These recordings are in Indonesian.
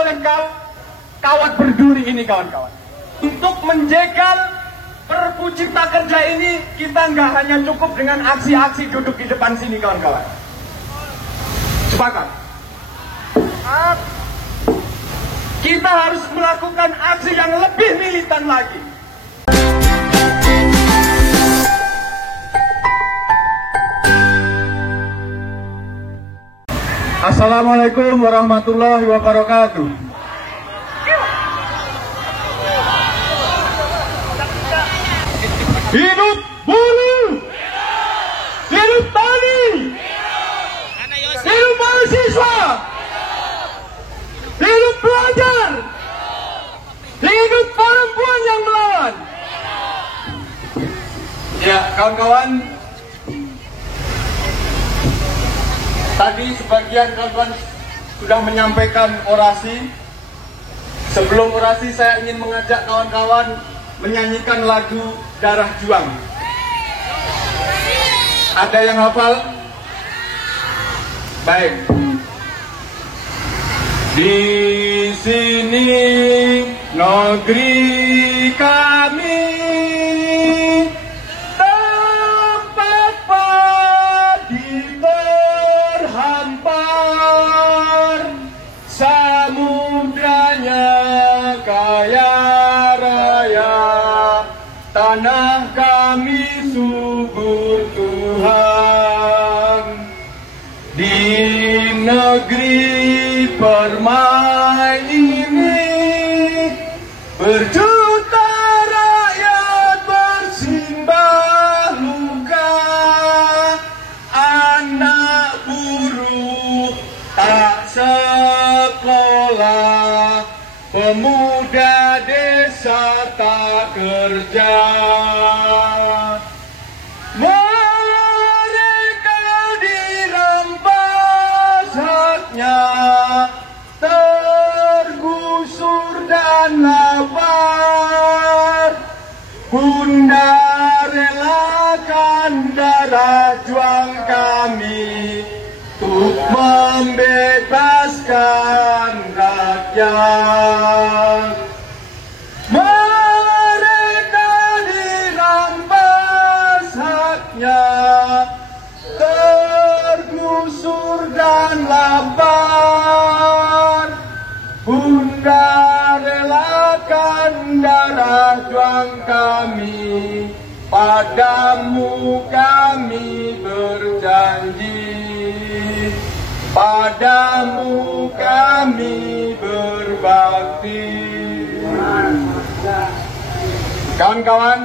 oleh kawat berduri ini, kawan-kawan. Untuk menjegal Perpu Cipta Kerja ini, kita nggak hanya cukup dengan aksi-aksi duduk di depan sini, kawan-kawan. Sepakat? Kita harus melakukan aksi yang lebih militan lagi. Assalamualaikum warahmatullahi wabarakatuh. Hidup buruh, hidup tani, hidup mahasiswa, hidup pelajar, hidup perempuan yang melawan. Ya, kawan-kawan, tadi sebagian kawan-kawan sudah menyampaikan orasi. Sebelum orasi, saya ingin mengajak kawan-kawan menyanyikan lagu Darah Juang. Ada yang hafal? Baik. Di sini negeri kami, tempat padi terhampar, samudranya kaya raya, tanah kami subur Tuhan. Di negeri permai ini, berjuta rakyat bersimbah luka, anak buruh tak sekolah, pemuda desa tak kerja. Mereka dirampas haknya, tergusur dan lapar. Bunda relakan darah juang kami untuk membebaskan rakyat. Mereka dirampas haknya, tergusur dan lapar. Bunda relakan darah juang kami, padamu kami berjanji, padamu kami berbakti. Kawan-kawan,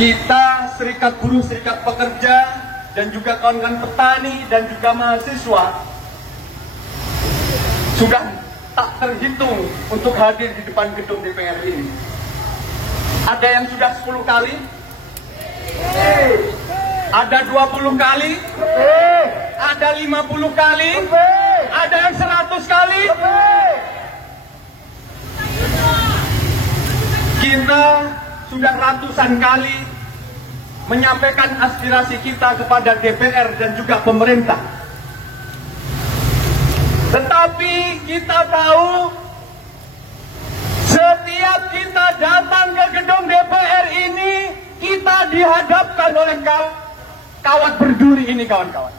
kita Serikat Buruh, Serikat Pekerja, dan juga kawan-kawan petani dan juga mahasiswa sudah tak terhitung untuk hadir di depan gedung DPR ini. Ada yang sudah 10 kali, ada 20 kali, ada 50 kali, ada yang 100 kali. Kita sudah ratusan kali menyampaikan aspirasi kita kepada DPR dan juga pemerintah. Tetapi kita tahu, setiap kita datang ke gedung DPR ini, kita dihadapkan oleh kawat berduri ini, kawan-kawan.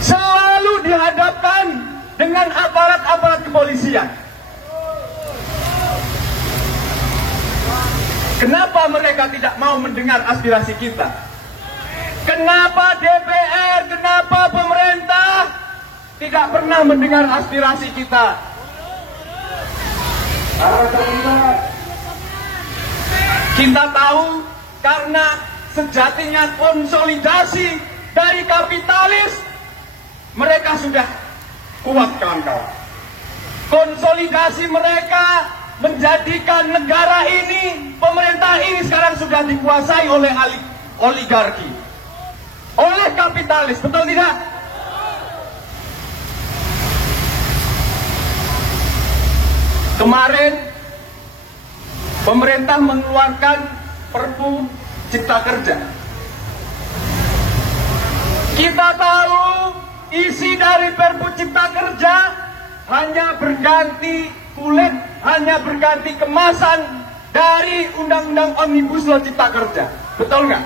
Selalu dihadapkan dengan aparat-aparat kepolisian. Kenapa mereka tidak mau mendengar aspirasi kita? Kenapa DPR, kenapa pemerintah tidak pernah mendengar aspirasi kita? Kita tahu karena sejatinya konsolidasi dari kapitalis mereka sudah kuat, kawan-kawan. Konsolidasi mereka menjadikan negara ini, pemerintah ini sekarang sudah dikuasai oleh oligarki, oleh kapitalis, betul tidak? Kemarin pemerintah mengeluarkan Perpu Cipta Kerja. Kita tahu isi dari Perpu Cipta Kerja hanya berganti kulit, hanya berganti kemasan dari Undang-Undang Omnibus Law Cipta Kerja. Betul nggak?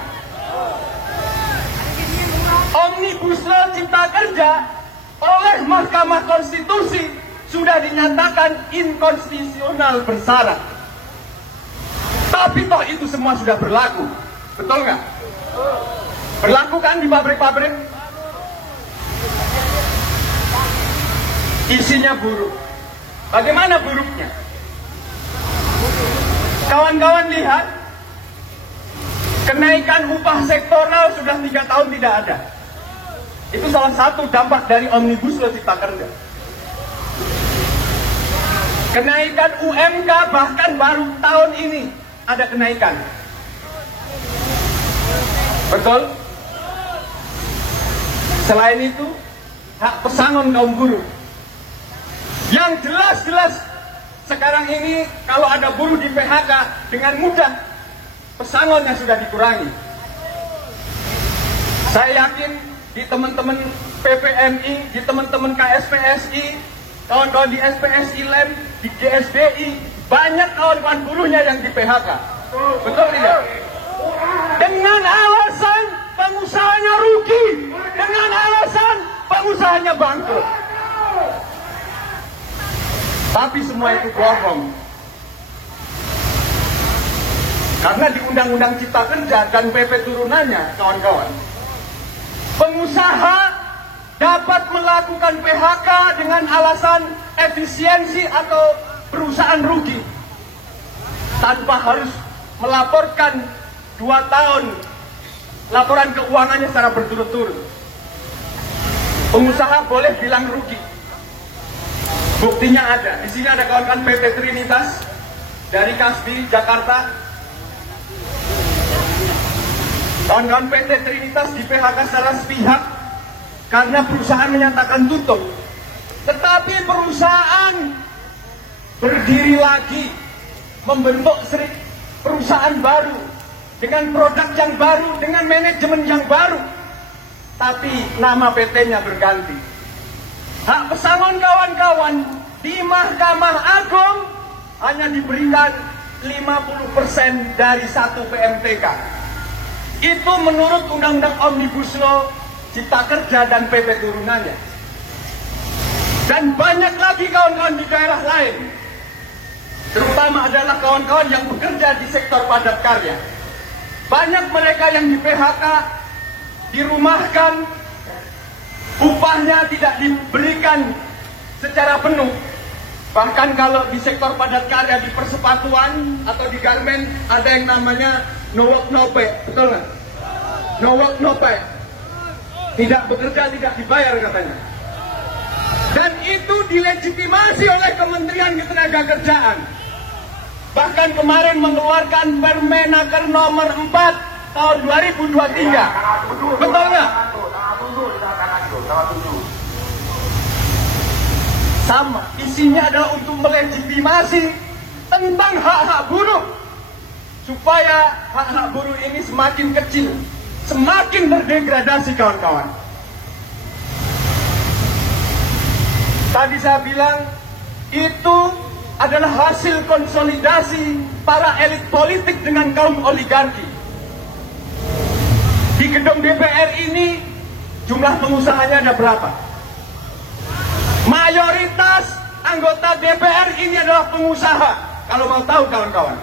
Omnibus Law Cipta Kerja oleh Mahkamah Konstitusi sudah dinyatakan inkonstitusional bersyarat. Tapi toh itu semua sudah berlaku. Betul nggak? Berlaku kan di pabrik-pabrik? Isinya buruk. Bagaimana buruknya? Kawan-kawan lihat, kenaikan upah sektoral sudah 3 tahun tidak ada. Itu salah satu dampak dari Omnibus Law Cipta Kerja. Kenaikan UMK bahkan baru tahun ini ada kenaikan. Betul? Selain itu, hak pesangon kaum buruh. Yang jelas-jelas sekarang ini kalau ada buruh di PHK dengan mudah pesangonnya sudah dikurangi. Saya yakin di teman-teman PPMI, di teman-teman KSPSI, kawan-kawan di SPSI LEM, di GSDI, banyak kawan-kawan buruhnya yang di PHK. Betul tidak? Dengan alasan pengusahanya rugi, dengan alasan pengusahanya bangkrut. Tapi semua itu bohong. Karena di Undang-Undang Cipta Kerja dan PP turunannya, kawan-kawan, pengusaha dapat melakukan PHK dengan alasan efisiensi atau perusahaan rugi tanpa harus melaporkan 2 tahun laporan keuangannya secara berturut-turut. Pengusaha boleh bilang rugi. Buktinya ada. Di sini ada kawan-kawan PT Trinitas dari Kasbi Jakarta. Kawan-kawan PT Trinitas di PHK secara sepihak karena perusahaan menyatakan tutup. Tetapi perusahaan berdiri lagi, membentuk perusahaan baru dengan produk yang baru, dengan manajemen yang baru. Tapi nama PT-nya berganti. Hak pesangon kawan-kawan di Mahkamah Agung hanya diberikan 50% dari 1 PMTK. Itu menurut Undang-Undang Omnibus Law Cipta Kerja dan PP turunannya. Dan banyak lagi kawan-kawan di daerah lain, terutama adalah kawan-kawan yang bekerja di sektor padat karya. Banyak mereka yang di PHK, dirumahkan, upahnya tidak diberikan secara penuh. Bahkan kalau di sektor padat karya, di persepatuan atau di garmen, ada yang namanya no work no pay. Betul nggak? No work no pay. Tidak bekerja, tidak dibayar katanya. Dan itu dilegitimasi oleh Kementerian Ketenagakerjaan. Bahkan kemarin mengeluarkan Permenaker nomor 4 tahun 2023. Betul nggak? Sama, isinya adalah untuk melegitimasi tentang hak-hak buruh, supaya hak-hak buruh ini semakin kecil, semakin terdegradasi kawan-kawan. Tadi saya bilang itu adalah hasil konsolidasi para elit politik dengan kaum oligarki. Di gedung DPR ini jumlah pengusahanya ada berapa? Mayoritas anggota DPR ini adalah pengusaha. Kalau mau tahu kawan-kawan,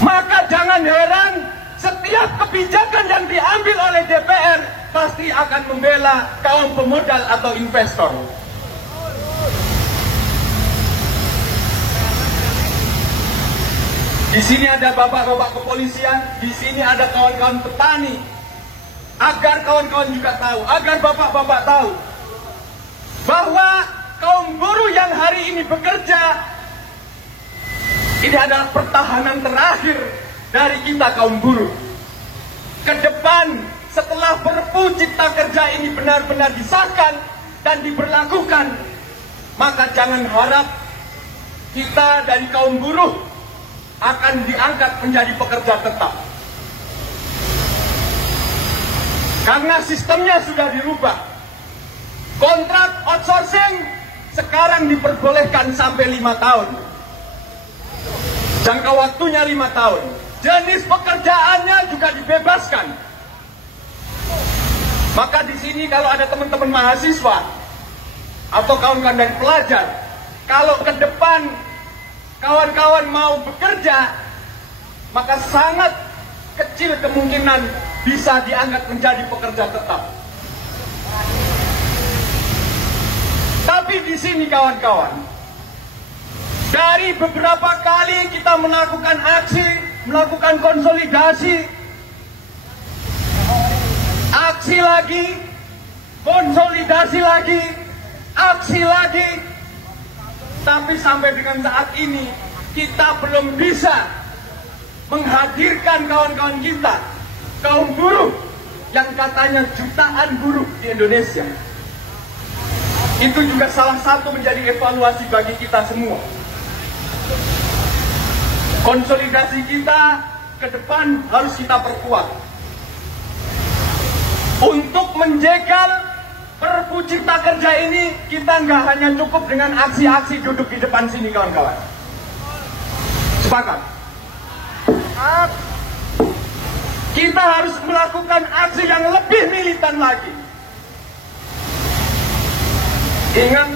maka jangan heran setiap kebijakan yang diambil oleh DPR pasti akan membela kaum pemodal atau investor. Di sini ada bapak-bapak kepolisian, di sini ada kawan-kawan petani. Agar kawan-kawan juga tahu, agar bapak-bapak tahu bahwa kaum buruh yang hari ini bekerja, ini adalah pertahanan terakhir dari kita kaum buruh. Ke depan setelah Perpu Cipta Kerja ini benar-benar disahkan dan diberlakukan, maka jangan harap kita dari kaum buruh akan diangkat menjadi pekerja tetap. Karena sistemnya sudah dirubah. Kontrak outsourcing sekarang diperbolehkan sampai 5 tahun. Jangka waktunya 5 tahun. Jenis pekerjaannya juga dibebaskan. Maka di sini kalau ada teman-teman mahasiswa atau kawan-kawan dari pelajar, kalau ke depan kawan-kawan mau bekerja, maka sangat kecil kemungkinan bisa diangkat menjadi pekerja tetap. Tapi di sini kawan-kawan, dari beberapa kali kita melakukan aksi, melakukan konsolidasi, aksi lagi, konsolidasi lagi, aksi lagi, tapi sampai dengan saat ini kita belum bisa menghadirkan kawan-kawan kita, kaum buruh yang katanya jutaan buruh di Indonesia. Itu juga salah satu menjadi evaluasi bagi kita semua. Konsolidasi kita ke depan harus kita perkuat. Untuk menjegal Perpu Cipta Kerja ini, kita nggak hanya cukup dengan aksi-aksi duduk di depan sini, kawan-kawan. Sepakat? Kita harus melakukan aksi yang lebih militan lagi. Ingat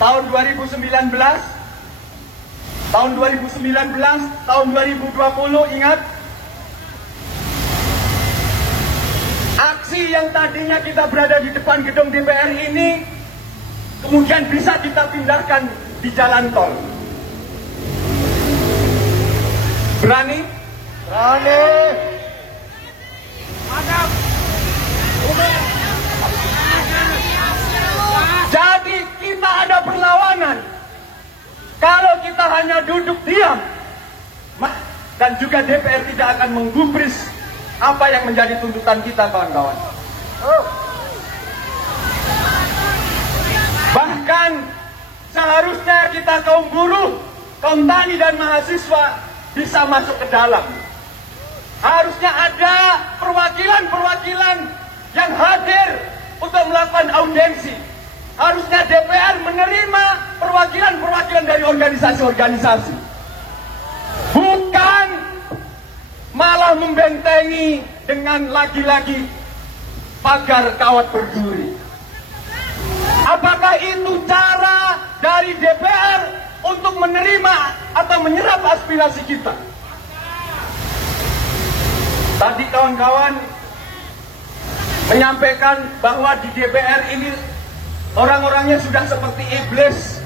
tahun 2019, tahun 2019, tahun 2020, ingat? Aksi yang tadinya kita berada di depan gedung DPR ini kemudian bisa kita pindahkan di jalan tol. Berani? Berani. Mantap. Jadi kita ada perlawanan. Kalau kita hanya duduk diam, dan juga DPR tidak akan menggubris apa yang menjadi tuntutan kita, kawan-kawan. Bahkan seharusnya kita kaum buruh, kaum tani dan mahasiswa bisa masuk ke dalam. Harusnya ada perwakilan-perwakilan yang hadir untuk melakukan audiensi. Harusnya DPR menerima perwakilan-perwakilan dari organisasi-organisasi. Bukan malah membentengi dengan lagi-lagi pagar kawat berduri. Apakah itu cara dari DPR untuk menerima atau menyerap aspirasi kita? Tadi kawan-kawan menyampaikan bahwa di DPR ini orang-orangnya sudah seperti iblis.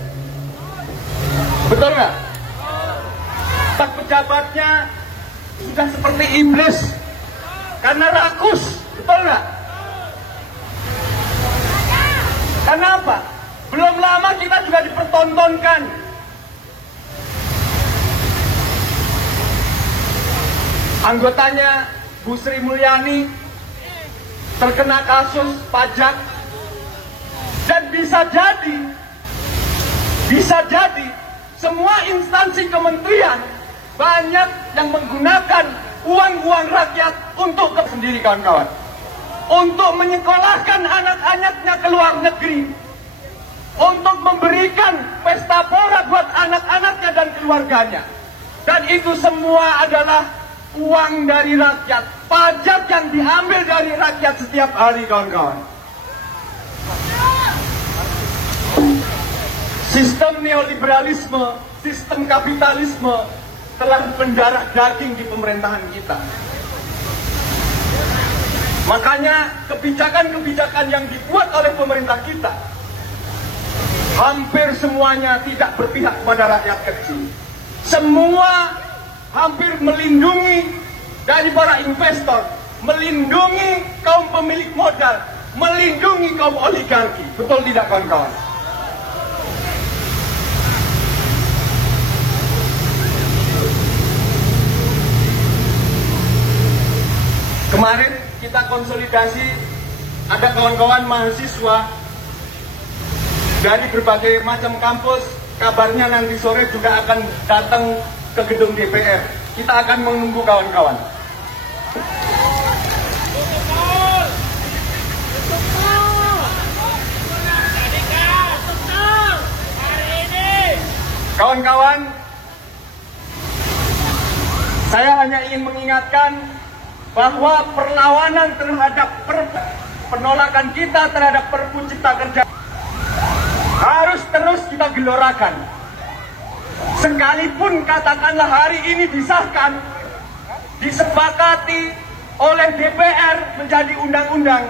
Betul nggak? Tak pejabatnya sudah seperti iblis karena rakus. Betul nggak? Kenapa? Belum lama kita juga dipertontonkan. Anggotanya Bu Sri Mulyani terkena kasus pajak. Dan bisa jadi semua instansi kementerian banyak yang menggunakan uang-uang rakyat untuk sendiri, kawan-kawan. Untuk menyekolahkan anak-anaknya ke luar negeri. Untuk memberikan pesta pora buat anak-anaknya dan keluarganya. Dan itu semua adalah uang dari rakyat. Pajak yang diambil dari rakyat setiap hari, kawan-kawan. Sistem neoliberalisme, sistem kapitalisme telah mendarah daging di pemerintahan kita. Makanya kebijakan-kebijakan yang dibuat oleh pemerintah kita hampir semuanya tidak berpihak pada rakyat kecil. Semua hampir melindungi dari para investor, melindungi kaum pemilik modal, melindungi kaum oligarki. Betul tidak, kawan-kawan? Kemarin kita konsolidasi, ada kawan-kawan mahasiswa dari berbagai macam kampus, kabarnya nanti sore juga akan datang ke gedung DPR. Kita akan menunggu kawan-kawan. Kawan-kawan, saya hanya ingin mengingatkan bahwa perlawanan terhadap penolakan kita terhadap Perpu Cipta Kerja harus terus kita gelorakan. Sekalipun katakanlah hari ini disahkan, disepakati oleh DPR menjadi undang-undang,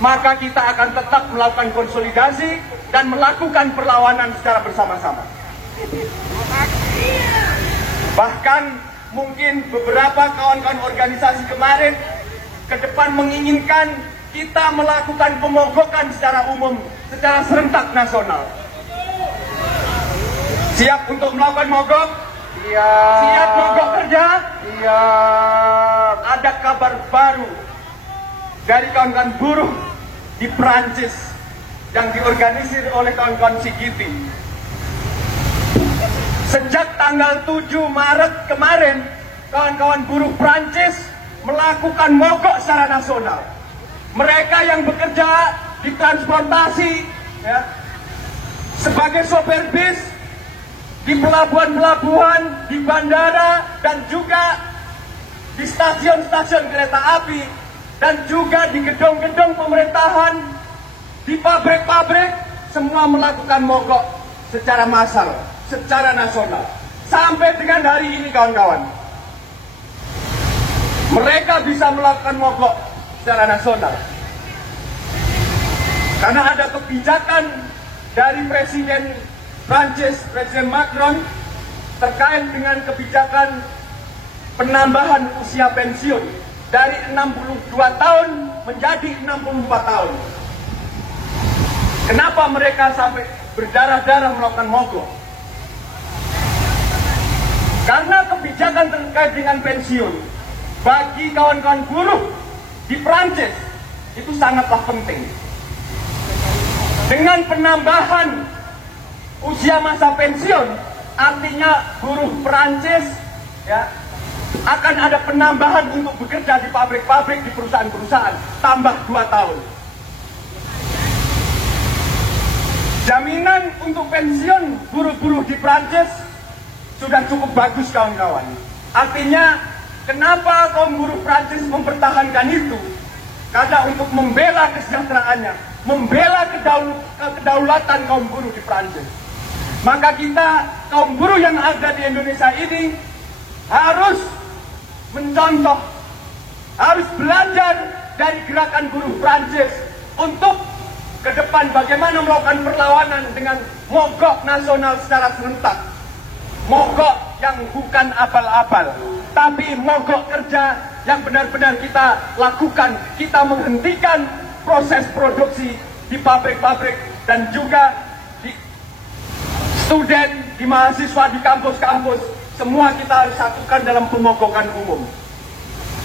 maka kita akan tetap melakukan konsolidasi dan melakukan perlawanan secara bersama-sama. Bahkan mungkin beberapa kawan-kawan organisasi kemarin ke depan menginginkan kita melakukan pemogokan secara umum, secara serentak nasional. Siap untuk melakukan mogok? Siap. Siap mogok kerja? Siap. Ada kabar baru dari kawan-kawan buruh di Perancis yang diorganisir oleh kawan-kawan CGT. Sejak tanggal 7 Maret kemarin, kawan-kawan buruh Perancis melakukan mogok secara nasional. Mereka yang bekerja di transportasi, ya, sebagai sopir bis, di pelabuhan-pelabuhan, di bandara, dan juga di stasiun-stasiun kereta api, dan juga di gedung-gedung pemerintahan, di pabrik-pabrik, semua melakukan mogok secara massal, secara nasional. Sampai dengan hari ini, kawan-kawan, mereka bisa melakukan mogok secara nasional karena ada kebijakan dari Presiden Prancis, Presiden Macron, terkait dengan kebijakan penambahan usia pensiun dari 62 tahun menjadi 64 tahun. Kenapa mereka sampai berdarah-darah melakukan mogok? Karena kebijakan terkait dengan pensiun bagi kawan-kawan buruh di Prancis itu sangatlah penting. Dengan penambahan usia masa pensiun, artinya buruh Prancis, ya, akan ada penambahan untuk bekerja di pabrik-pabrik, di perusahaan-perusahaan, tambah 2 tahun. Jaminan untuk pensiun buruh-buruh di Prancis sudah cukup bagus, kawan-kawan. Artinya, kenapa kaum buruh Prancis mempertahankan itu? Karena untuk membela kesejahteraannya, membela kedaulatan kaum buruh di Prancis. Maka kita, kaum buruh yang ada di Indonesia ini, harus mencontoh, harus belajar dari gerakan buruh Prancis untuk ke depan bagaimana melakukan perlawanan dengan mogok nasional secara serentak. Mogok yang bukan abal-abal, tapi mogok kerja yang benar-benar kita lakukan. Kita menghentikan proses produksi di pabrik-pabrik dan juga di student, di mahasiswa, di kampus-kampus. Semua kita harus satukan dalam pemogokan umum.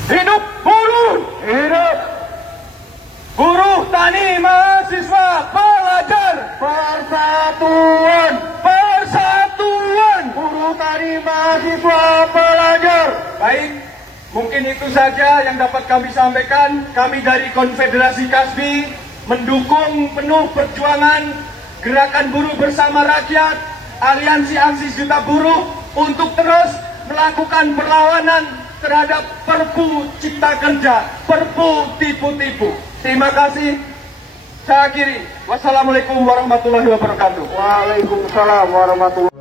Hidup buruh! Hidup! Buruh, tani, mahasiswa, pelajar! Persatuan! Persatuan! Buruh, tani, mahasiswa, pelajar! Baik, mungkin itu saja yang dapat kami sampaikan. Kami dari Konfederasi Kasbi mendukung penuh perjuangan Gerakan Buruh Bersama Rakyat, Aliansi Aksi Juta Buruh untuk terus melakukan perlawanan terhadap Perpu Cipta Kerja, Perpu tipu-tipu. Terima kasih. Saya akhiri. Wassalamualaikum warahmatullahi wabarakatuh. Waalaikumsalam warahmatullahi wabarakatuh.